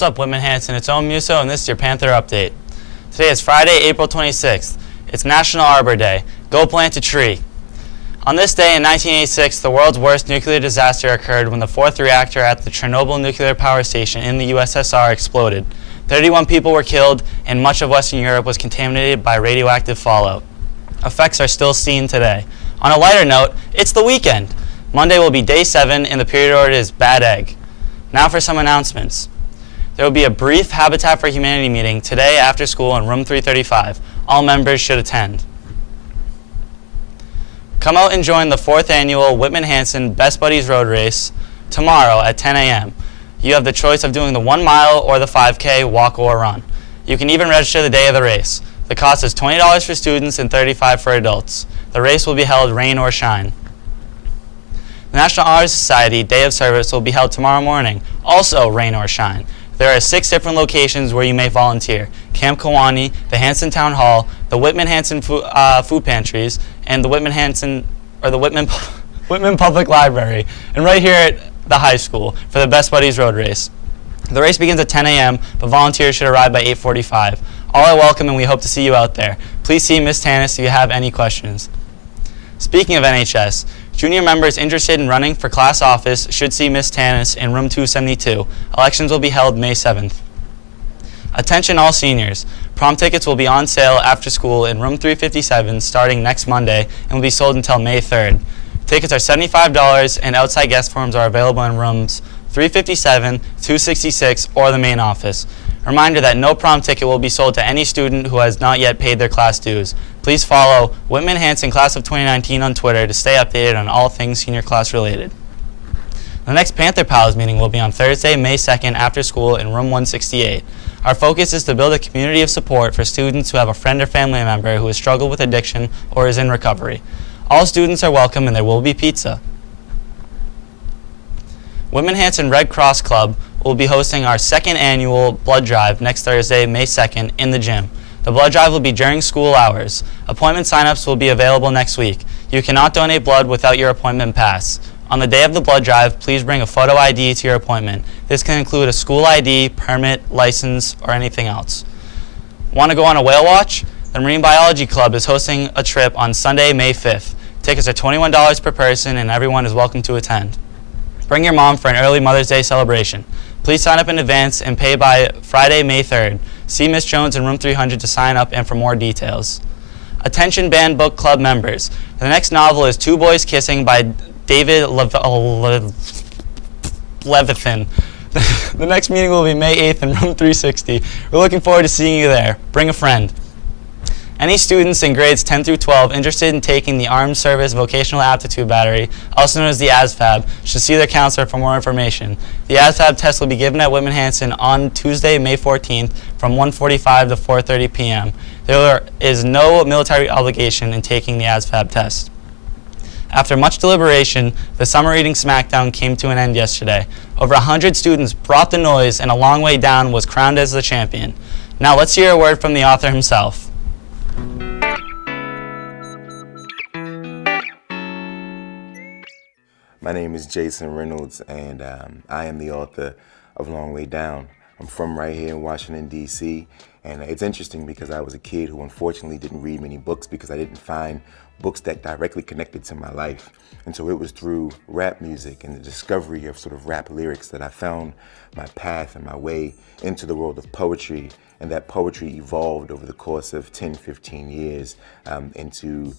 What's up, Whitman Hanson? It's Owen Musso, and this is your Panther Update. Today is Friday, April 26th. It's National Arbor Day. Go plant a tree. On this day in 1986, the world's worst nuclear disaster occurred when the fourth reactor at the Chernobyl nuclear power station in the USSR exploded. 31 people were killed, and much of Western Europe was contaminated by radioactive fallout. Effects are still seen today. On a lighter note, it's the weekend. Monday will be day 7, and the period order is Bad Egg. Now for some announcements. There will be a brief Habitat for Humanity meeting today after school in room 335. All members should attend. Come out and join the 4th annual Whitman Hanson Best Buddies Road Race tomorrow at 10 a.m. You have the choice of doing the 1 mile or the 5K, walk or run. You can even register the day of the race. The cost is $20 for students and $35 for adults. The race will be held rain or shine. The National Honor Society Day of Service will be held tomorrow morning, also rain or shine. There are 6 different locations where you may volunteer: Camp Kewanee, the Hanson Town Hall, the Whitman Hanson Food Pantries, and the Whitman Public Library, and right here at the high school for the Best Buddies Road Race. The race begins at 10 a.m., but volunteers should arrive by 8:45. All are welcome, and we hope to see you out there. Please see Ms. Tanis if you have any questions. Speaking of NHS, junior members interested in running for class office should see Ms. Tanis in room 272. Elections will be held May 7th. Attention all seniors. Prom tickets will be on sale after school in room 357 starting next Monday and will be sold until May 3rd. Tickets are $75 and outside guest forms are available in rooms 357, 266, or the main office. Reminder that no prom ticket will be sold to any student who has not yet paid their class dues. Please follow Whitman Hanson Class of 2019 on Twitter to stay updated on all things senior class related. The next Panther Pals meeting will be on Thursday, May 2nd after school in room 168. Our focus is to build a community of support for students who have a friend or family member who has struggled with addiction or is in recovery. All students are welcome and there will be pizza. Whitman Hanson Red Cross Club will be hosting our 2nd annual blood drive next Thursday, May 2nd, in the gym. The blood drive will be during school hours. Appointment signups will be available next week. You cannot donate blood without your appointment pass. On the day of the blood drive, please bring a photo ID to your appointment. This can include a school ID, permit, license, or anything else. Want to go on a whale watch? The Marine Biology Club is hosting a trip on Sunday, May 5th. Tickets are $21 per person and everyone is welcome to attend. Bring your mom for an early Mother's Day celebration. Please sign up in advance and pay by Friday, May 3rd. See Ms. Jones in room 300 to sign up and for more details. Attention Banned Book Club members. The next novel is Two Boys Kissing by David Levithan. The next meeting will be May 8th in room 360. We're looking forward to seeing you there. Bring a friend. Any students in grades 10 through 12 interested in taking the Armed Service Vocational Aptitude Battery, also known as the ASVAB, should see their counselor for more information. The ASVAB test will be given at Whitman Hanson on Tuesday, May 14th from 1:45 to 4:30 p.m. There is no military obligation in taking the ASVAB test. After much deliberation, the summer reading smackdown came to an end yesterday. Over 100 students brought the noise and A Long Way Down was crowned as the champion. Now let's hear a word from the author himself. My name is Jason Reynolds, and I am the author of Long Way Down. I'm from right here in Washington, D.C., and it's interesting because I was a kid who unfortunately didn't read many books because I didn't find books that directly connected to my life. And so it was through rap music and the discovery of sort of rap lyrics that I found my path and my way into the world of poetry, and that poetry evolved over the course of 10, 15 years into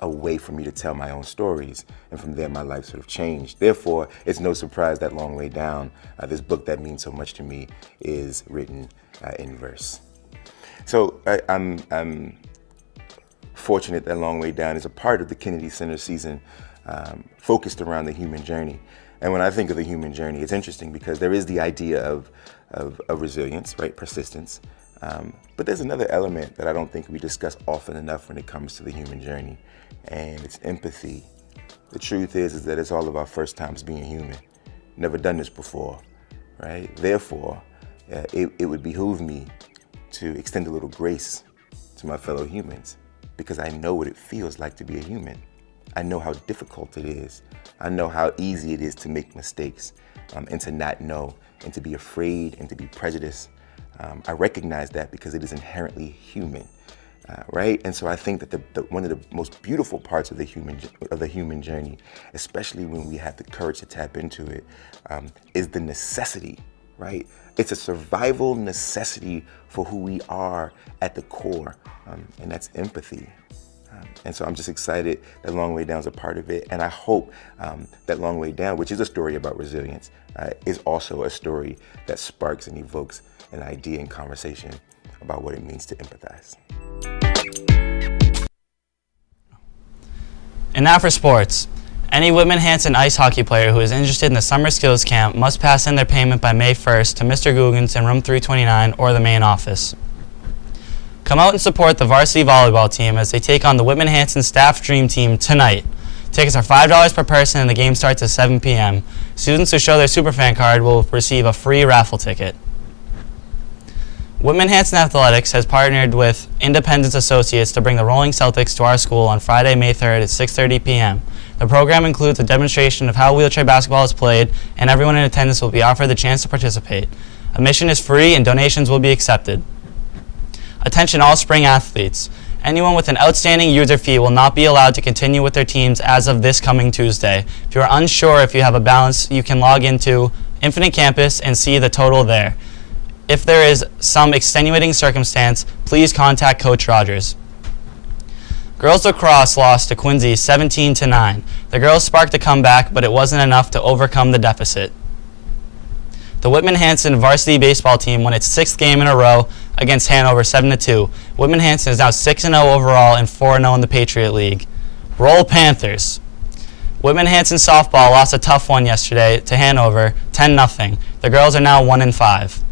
a way for me to tell my own stories, and from there my life sort of changed. Therefore, it's no surprise that Long Way Down, this book that means so much to me, is written in verse. So I'm fortunate that Long Way Down is a part of the Kennedy Center season focused around the human journey. And when I think of the human journey, it's interesting because there is the idea of resilience, right, persistence. But there's another element that I don't think we discuss often enough when it comes to the human journey, and it's empathy. The truth is that it's all of our first times being human. Never done this before, right? Therefore, it would behoove me to extend a little grace to my fellow humans because I know what it feels like to be a human. I know how difficult it is. I know how easy it is to make mistakes and to not know and to be afraid and to be prejudiced. I recognize that because it is inherently human. Right, and so I think that one of the most beautiful parts of the human journey, especially when we have the courage to tap into it, is the necessity. Right, it's a survival necessity for who we are at the core, and that's empathy. And so I'm just excited that Long Way Down is a part of it, and I hope that Long Way Down, which is a story about resilience, is also a story that sparks and evokes an idea and conversation about what it means to empathize. And now for sports. Any Whitman Hanson ice hockey player who is interested in the summer skills camp must pass in their payment by May 1st to Mr. Guggens in room 329 or the main office. Come out and support the varsity volleyball team as they take on the Whitman Hanson Staff Dream Team tonight. Tickets are $5 per person and the game starts at 7 p.m. Students who show their Superfan card will receive a free raffle ticket. Whitman Hanson Athletics has partnered with Independence Associates to bring the Rolling Celtics to our school on Friday, May 3rd at 6:30 p.m. The program includes a demonstration of how wheelchair basketball is played, and everyone in attendance will be offered the chance to participate. Admission is free and donations will be accepted. Attention all spring athletes. Anyone with an outstanding user fee will not be allowed to continue with their teams as of this coming Tuesday. If you are unsure if you have a balance, you can log into Infinite Campus and see the total there. If there is some extenuating circumstance, please contact Coach Rogers. Girls lacrosse lost to Quincy 17-9. The girls sparked a comeback, but it wasn't enough to overcome the deficit. The Whitman Hanson varsity baseball team won its 6th game in a row against Hanover 7-2. Whitman Hanson is now 6-0 overall and 4-0 in the Patriot League. Roll Panthers. Whitman Hanson softball lost a tough one yesterday to Hanover 10-0. The girls are now 1-5.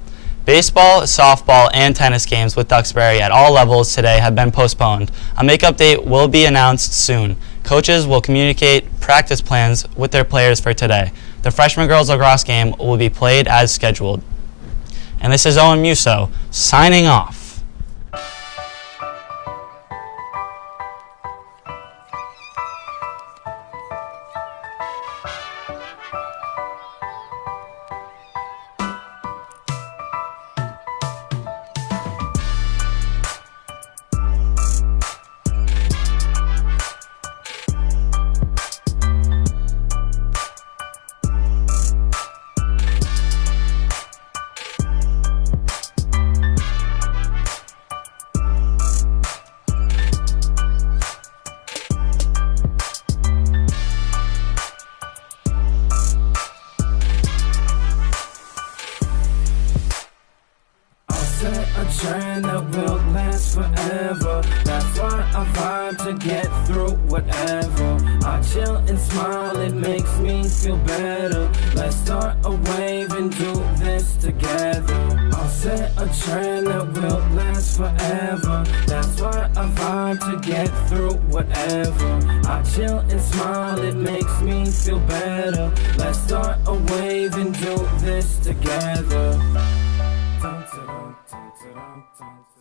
Baseball, softball, and tennis games with Duxbury at all levels today have been postponed. A makeup date will be announced soon. Coaches will communicate practice plans with their players for today. The freshman girls lacrosse game will be played as scheduled. And this is Owen Musso signing off. A trend that will last forever. That's why I vibe to get through whatever. I chill and smile, it makes me feel better. Let's start a wave and do this together. I'll set a trend that will last forever. That's why I vibe to get through whatever. I chill and smile, it makes me feel better. Let's start a wave and do this together. Dun, dun, dun, dun, dun, dun.